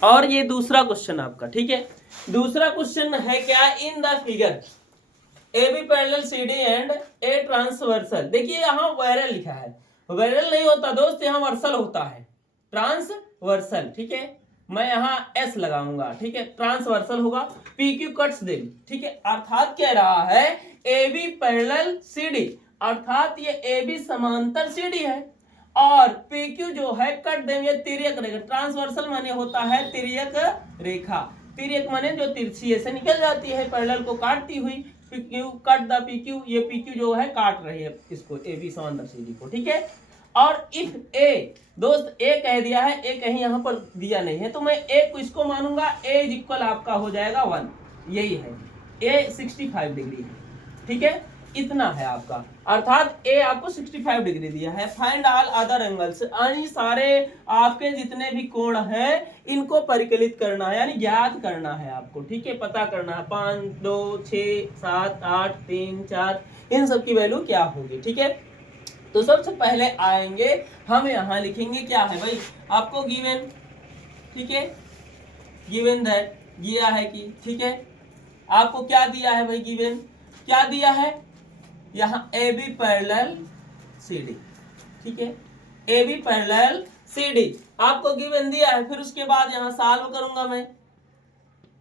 और ये दूसरा क्वेश्चन आपका, ठीक है। दूसरा क्वेश्चन है क्या, in the figure A B parallel C D and a transversal. देखिए यहाँ वायरल लिखा है, वायरल नहीं होता दोस्त, यहाँ वर्सल होता है, ट्रांसवर्सल, ठीक है। मैं यहाँ एस लगाऊंगा, ठीक है, ट्रांसवर्सल होगा, पी क्यू कट्स देम, ठीक है। अर्थात कह रहा है A B parallel C D, अर्थात ये ए बी समांतर सी डी है, और पी क्यू जो है कट देम, ये तिर्यक रेखा। ट्रांसवर्सल माने होता है तिर्यक रेखा, तिर्यक माने जो तिरछी से निकल जाती है, पैरेलल को काटती हुई। PQ कट द PQ, ये PQ जो है काट रही है इसको, ए बी समांतर सी डी को, ठीक है। और इफ ए, दोस्त ए कह दिया है, ए कहीं यहाँ पर दिया नहीं है, तो मैं ए को इसको मानूंगा, ए इज इक्वल आपका हो जाएगा 1, यही है, ए 65 डिग्री है, ठीक है। इतना है आपका, अर्थात ए आपको 65 डिग्री दिया है। फाइंड ऑल अदर एंगल्स, यानी सारे आपके जितने भी कोण हैं इनको परिकलित करना है, यानी ज्ञात करना है आपको, ठीक है, पता करना है। 5, 2, 6, 7, 8, 3, 4, इन सब की वैल्यू क्या होगी, ठीक है। तो सबसे पहले आएंगे हम यहाँ लिखेंगे क्या है भाई, आपको गिवन, ठीक है, गिवन दैट दिया है कि, ठीक है, आपको क्या दिया है भाई, गिवन क्या दिया है, यहाँ A B parallel C D, ठीक है, A B parallel C D आपको गिवन दिया है। फिर उसके बाद यहाँ सॉल्व करूंगा मैं,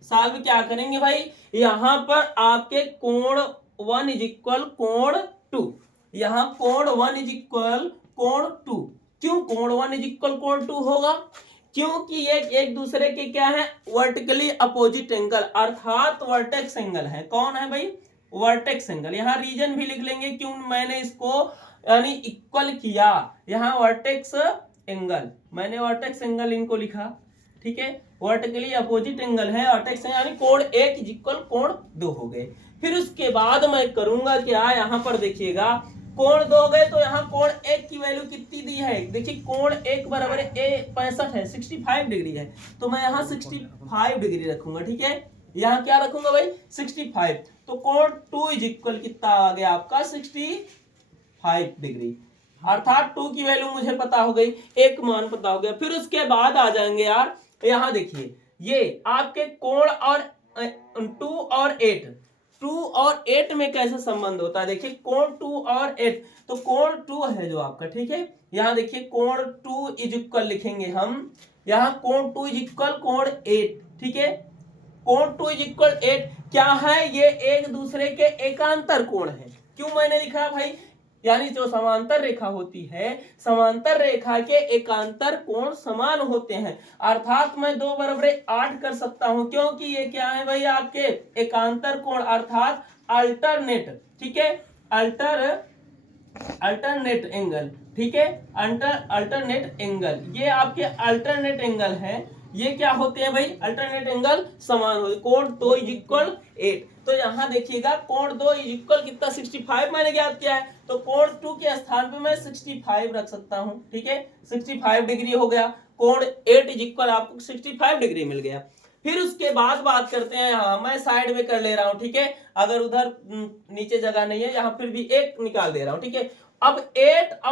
सॉल्व क्या करेंगे भाई, यहाँ पर आपके कोण 1 इज इक्वल कोण 2, यहाँ कोण 1 इज इक्वल कोण 2। क्यों कोण 1 इज इक्वल कोण 2 होगा, क्योंकि ये एक दूसरे के क्या है, वर्टिकली अपोजिट एंगल, अर्थात वर्टेक्स एंगल है। कौन है भाई, वर्टेक्स एंगल। यहाँ रीजन भी लिख लेंगे, क्यों मैंने इसको यानी इक्वल किया, यहाँ वर्टेक्स एंगल, मैंने वर्टेक्स एंगल इनको लिखा, ठीक है, वर्टिकली अपोजिट एंगल है, वर्टेक्स यानी कोण 1 इज इक्वल कोण 2 हो गए। फिर उसके बाद मैं करूंगा क्या, यहाँ पर देखिएगा कोण 2 हो गए, तो यहाँ कोण 1 की वैल्यू कितनी दी है, देखिए कोण 1 बराबर ए 65 है, 65 डिग्री है, तो मैं यहाँ 65 डिग्री रखूंगा, ठीक है। यहाँ क्या रखूंगा भाई, 65, तो कोण 2 इज इक्वल कितना आ गया आपका, 65 डिग्री, अर्थात 2 की वैल्यू मुझे पता हो गई, एक मान पता हो गया। फिर उसके बाद आ जाएंगे यार, यहाँ देखिए ये आपके कोण और 2 और 8, 2 और 8 में कैसे संबंध होता है, देखिए कोण 2 और 8, तो कोण 2 है जो आपका, ठीक है, यहाँ देखिए कोण 2 इज इक्वल लिखेंगे हम, यहाँ कोण 2 इज इक्वल कोण 8, ठीक है, कोण 2 इज इक्वल 8 क्या है, ये एक दूसरे के एकांतर कोण है। क्यों मैंने लिखा भाई, यानी जो समांतर रेखा होती है, समांतर रेखा के एकांतर कोण समान होते हैं, अर्थात मैं 2 बराबर 8 कर सकता हूं, क्योंकि ये क्या है भाई आपके एकांतर कोण, अर्थात अल्टरनेट, ठीक है, अल्टरनेट एंगल, ठीक है, अल्टरनेट एंगल, ये आपके अल्टरनेट एंगल है, ये क्या होते हैं भाई, अल्टरनेट एंगल समान होते, कोण 2 इज इक्वल 8, तो यहाँ देखिएगा कोण 2 इज इक्वल कितना, 65 मैंने ज्ञात किया है, तो कोण 2 के स्थान पे मैं 65 रख सकता हूँ, ठीक है, 65 डिग्री हो गया, कोण 8 इज इक्वल आपको 65 डिग्री मिल गया। फिर उसके बाद बात करते हैं, यहाँ मैं साइड में कर ले रहा हूँ, ठीक है, अगर उधर नीचे जगह नहीं है, यहाँ फिर भी 1 निकाल दे रहा हूँ, ठीक है। अब 8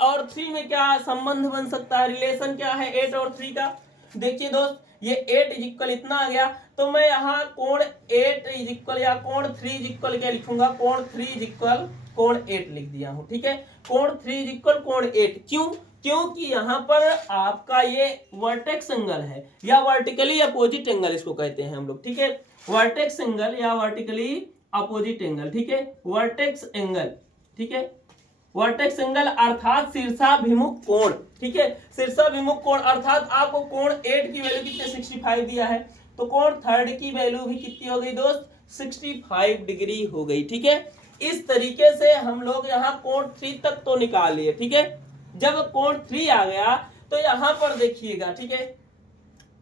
और 3 में क्या संबंध बन सकता है, रिलेशन क्या है 8 और 3 का, देखिए दोस्त, ये 8 इज इक्वल इतना आ गया, तो मैं यहाँ कोण 8 इज इक्वल या कोण 3 इज इक्वल क्या लिखूंगा, कोण 3 इज इक्वल कोण 8 लिख दिया हूं, ठीक है, कोण 3 इज इक्वल कोण 8। क्यों, क्योंकि यहाँ पर आपका ये वर्टेक्स एंगल है, या वर्टिकली अपोजिट एंगल इसको कहते हैं हम लोग, ठीक है, वर्टेक्स एंगल या वर्टिकली अपोजिट एंगल, ठीक है, वर्टेक्स एंगल, ठीक है, वर्टेक्स एंगल अर्थात शीर्षाभिमुख कोण, ठीक है, शीर्षाभिमुख कोण, अर्थात आपको कोण 8 की वैल्यू कितने 65 दिया है, तो कोण 3 की वैल्यू भी कितनी हो गई दोस्त, 65 डिग्री हो गई, ठीक है। इस तरीके से हम लोग यहाँ कोण 3 तक तो निकाल लिए, ठीक है। जब कोण 3 आ गया तो यहाँ पर देखिएगा, ठीक है,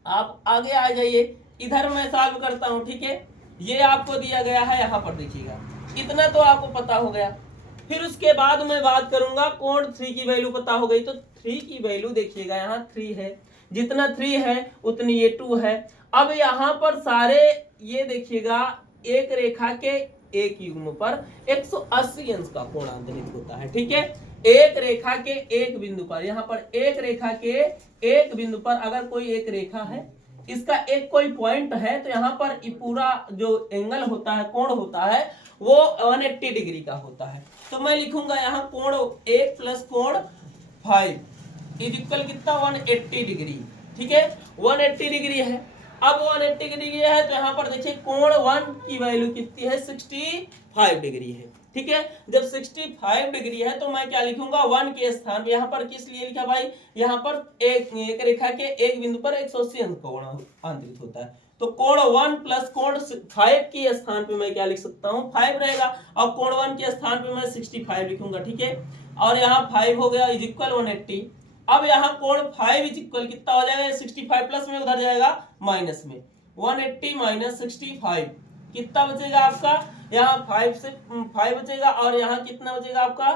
आप आगे आ जाइए, इधर मैं सॉल्व करता हूँ, ठीक है, ये आपको दिया गया है, यहाँ पर देखिएगा, इतना तो आपको पता हो गया। फिर उसके बाद मैं बात करूंगा, कोण 3 की वैल्यू पता हो गई, तो 3 की वैल्यू देखिएगा, यहाँ 3 है, जितना 3 है उतनी ये 2 है। अब यहाँ पर सारे ये देखिएगा, एक रेखा के एक युग्म पर 180 अंश का कोण अंतरित होता है, ठीक है, एक रेखा के एक बिंदु पर, यहाँ पर एक रेखा के एक बिंदु पर अगर कोई एक रेखा है, इसका एक कोई पॉइंट है, तो यहाँ पर पूरा जो एंगल होता है, कोण होता है, वो 180 डिग्री का होता है। तो मैं लिखूंगा यहाँ कोण 1 प्लस कोण 5 इज इक्वल कितना 180 डिग्री। ठीक है, 180 डिग्री है। अब 180 डिग्री है तो यहाँ पर देखिए कोण 1 की वैल्यू कितनी है 65 डिग्री है। ठीक है, जब 65 डिग्री है तो मैं क्या लिखूंगा 1 के स्थान पे, यहाँ पर किस लिए लिखा भाई, यहाँ पर एक रेखा के एक बिंदु पर 180 अंश कोण आंतरित होता है। तो कोण 1 प्लस कोण 5 के स्थान पे मैं क्या लिख सकता हूँ 5 रहेगा, और कोण 1 के स्थान पे मैं 65 लिखूंगा। ठीक है, और यहाँ 5 हो गया इज इक्वल 180। अब यहाँ कोण 5 इज इक्वल कितना हो जाएगा, 65 प्लस में उधर जाएगा माइनस में, 180 माइनस 65 कितना बचेगा आपका, यहाँ 5 से 5 बचेगा, और यहाँ कितना बचेगा आपका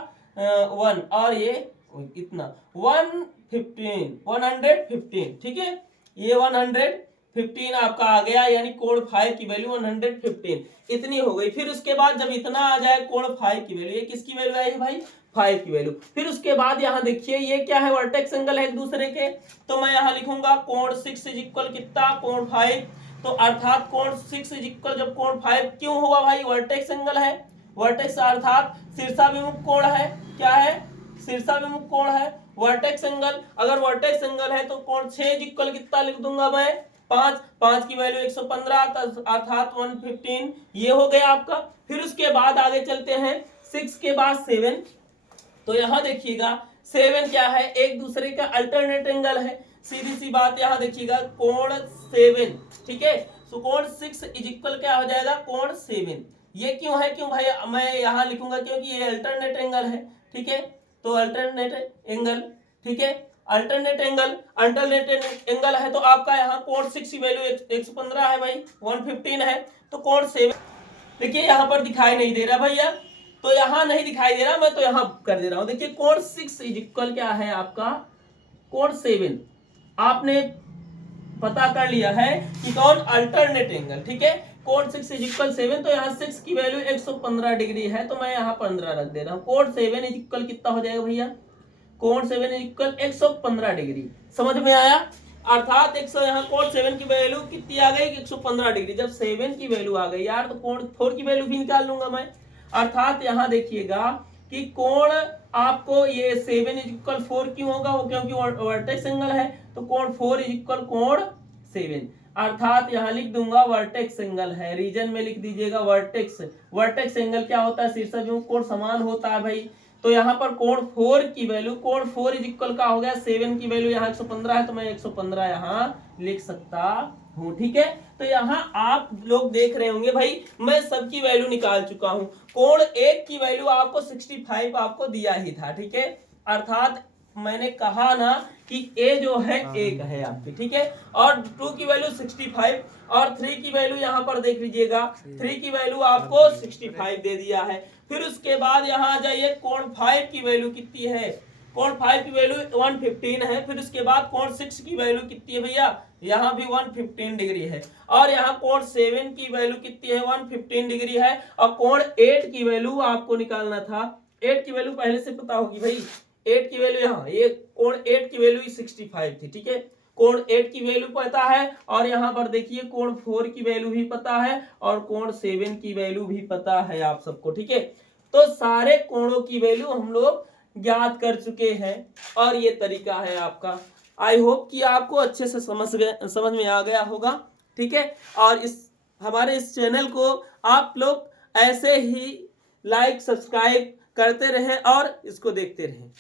1, और ये कितना 115। ठीक है, ये 115 आपका आ गया, यानी कोण 5 की वैल्यू 115 इतनी हो गई। फिर उसके बाद जब इतना आ जाए कोण 5 की वैल्यू, ये किसकी वैल्यू आएगी भाई 5 की वैल्यू। फिर उसके बाद यहाँ देखिए ये क्या है, वर्टेक्स एंगल है एक दूसरे के, तो मैं यहाँ लिखूंगा कोण 6 इज इक्वल कितना कोण 5, तो अर्थात कोण 6 इज इक्वल जब कोण 5 क्यों होगा भाई, वर्टेक्स एंगल है, वर्टेक्स अर्थात शीर्षाभिमुख कोण है, क्या है शीर्षाभिमुख कोण है वर्टेक्स एंगल। अगर वर्टेक्स एंगल है तो कोण 6 इज इक्वल कितना लिख दूंगा मैं 5 की वैल्यू 115 अर्थात 115, ये हो गया आपका। फिर उसके बाद आगे चलते हैं 6 के बाद 7, तो यहाँ देखिएगा 7 क्या है, एक दूसरे का अल्टरनेट एंगल है, सीधी सी बात। यहाँ देखिएगा कोण 7, ठीक है, तो कोण 6 इज इक्वल क्या हो जाएगा कोण 7। ये क्यों है, क्यों भाई मैं यहाँ लिखूंगा क्योंकि ये अल्टरनेट एंगल है। ठीक है, तो अल्टरनेट एंगल, ठीक है, अल्टरनेट एंगल है, तो आपका यहाँ कोण 6 की वैल्यू 115 है भाई, 115 है, तो कोण 7 देखिए यहाँ पर दिखाई नहीं दे रहा भैया, तो यहाँ नहीं दिखाई दे रहा, मैं तो यहाँ कर दे रहा हूं। देखिए कोण 6 इज इक्वल क्या है आपका कोण 7, आपने पता कर लिया है कि कौन अल्टरनेट एंगल। ठीक है, कोण 6 इज इक्वल 7, तो यहाँ 6 की वैल्यू 115 डिग्री है, तो मैं यहाँ 15 रख दे रहा हूँ। कोण 7 इज इक्वल कितना हो जाएगा भैया, कोण 7 इज इक्वल 115 डिग्री। समझ में आया, अर्थात 100 यहाँ कोण 7 की वैल्यू कितनी आ गई 115 डिग्री। जब 7 की वैल्यू आ गई यार, तो कोण 4 की वैल्यू भी निकाल लूंगा मैं। अर्थात यहाँ देखिएगा कि कोण आपको ये 7 इज इक्वल 4 क्यों होगा, वो क्योंकि वर्टेक्स एंगल है, तो कोण 4 इज इक्वल कोण 7, अर्थात यहाँ लिख दूंगा वर्टेक्स एंगल है। रीजन में लिख दीजिएगा वर्टेक्स एंगल क्या होता है, शीर्षाभिमुख कोण समान होता है भाई। तो यहाँ पर कोण 4 की वैल्यू, कोण 4 इज इक्वल का हो गया 7 की वैल्यू यहाँ 115 है, तो मैं 115 यहाँ लिख सकता हूँ। ठीक है, तो यहाँ आप लोग देख रहे होंगे भाई मैं सबकी वैल्यू निकाल चुका हूँ। कोण 1 की वैल्यू आपको 65 आपको दिया ही था। ठीक है, अर्थात मैंने कहा ना कि ए जो है 1 है आपकी। ठीक है, और 2 की वैल्यू 65 और 3 की वैल्यू यहाँ पर देख लीजिएगा, 3 की वैल्यू आपको 65 दे दिया है। फिर उसके बाद यहाँ आ जाइए कोण 5 की वैल्यू कितनी है, कोण 5 की वैल्यू 115 है। फिर उसके बाद कोण 6 की वैल्यू कितनी है भैया, यहाँ भी 115 डिग्री है, और यहाँ कोण 7 की वैल्यू कितनी है 115 डिग्री है, और कोण 8 की वैल्यू आपको निकालना था। 8 की वैल्यू पहले से पता होगी भाई, 8 की वैल्यू यहाँ, ये कोण 8 की वैल्यू 65 थी। ठीक है, कोण 8 की वैल्यू पता है, और यहाँ पर देखिए कोण 4 की वैल्यू भी पता है, और कोण 7 की वैल्यू भी पता है आप सबको। ठीक है, तो सारे कोणों की वैल्यू हम लोग ज्ञात कर चुके हैं, और ये तरीका है आपका। आई होप कि आपको अच्छे से समझ में आ गया होगा। ठीक है, और हमारे इस चैनल को आप लोग ऐसे ही लाइक सब्सक्राइब करते रहें और इसको देखते रहें।